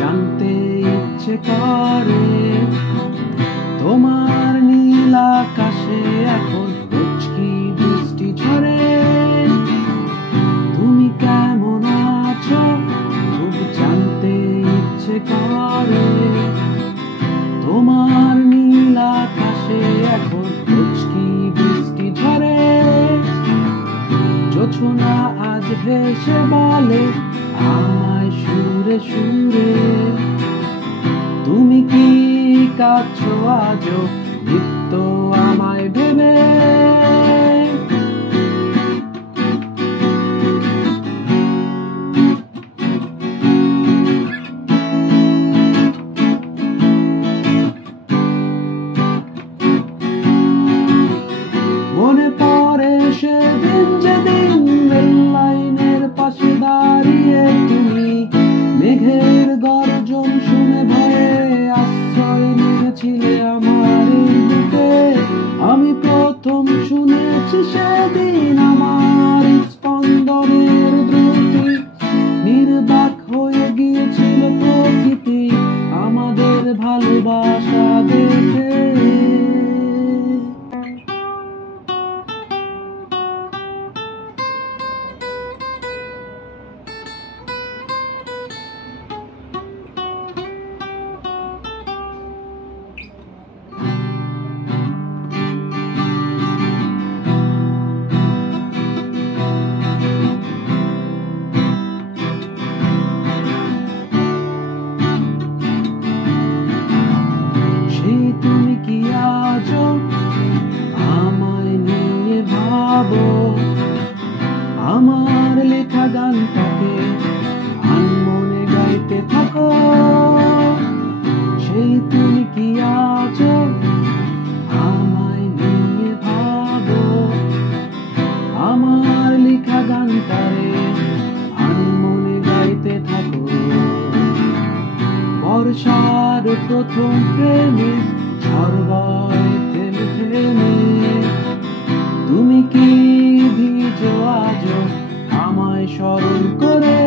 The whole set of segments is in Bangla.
জানতে ইচ্ছে করে তোমার নীল আকাশে এখন মুচকি বৃষ্টি ঝরে। তুমি কেমন আছো খুব জানতে ইচ্ছে করে তোমার নীল আকাশে এখন মুচকি বৃষ্টি ঝরে। জোছনা আজ ভেসে বলে আমায় সুরে সুরে, তুমি কি কাঁদছো আজও নিত্য আমায় ভেবে? মনে পড়ে সেদিন যেদিন রেল লাইনের পাশে দাঁড়িয়ে তুমি মেঘের গর্জন শুনে ভয়ে আশ্রয় নিয়েছিলে আমার এই বুকে। আমি প্রথম শুনেছি সেদিন আমার স্পন্দনের দ্রুতি, নির্বাক হয়ে গিয়েছিল প্রকৃতি আমাদের ভালোবাসা দেখে। তুমি কি আজও আমায় নিয়ে ভাবো? আমার লেখা গানটাকে আনমনে গাইতে থাকো। সেই তুমি কি আজও আমায় নিয়ে ভাবো? আমার লেখা গানটারে আনমনে গাইতে থাকো। বর্ষার প্রথম প্রেমে ঝড় থেমে থেমে, তুমি কি ভিজো আজও আমায় স্মরণ করে?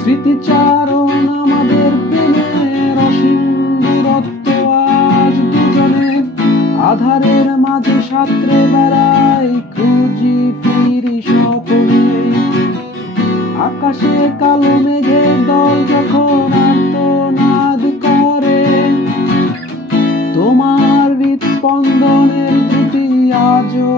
স্মৃতিচারণ আমাদের প্রেমের অসীম দূরত্ব আজ দুজনে আধারের মাঝে সাঁতরে বেড়াই, খুঁজি ফিরি সকলে। আকাশে কালো মেঘের দল যখন আর্তনাদ করে, তোমার হৃদস্পন্দনের দ্রুতি আজও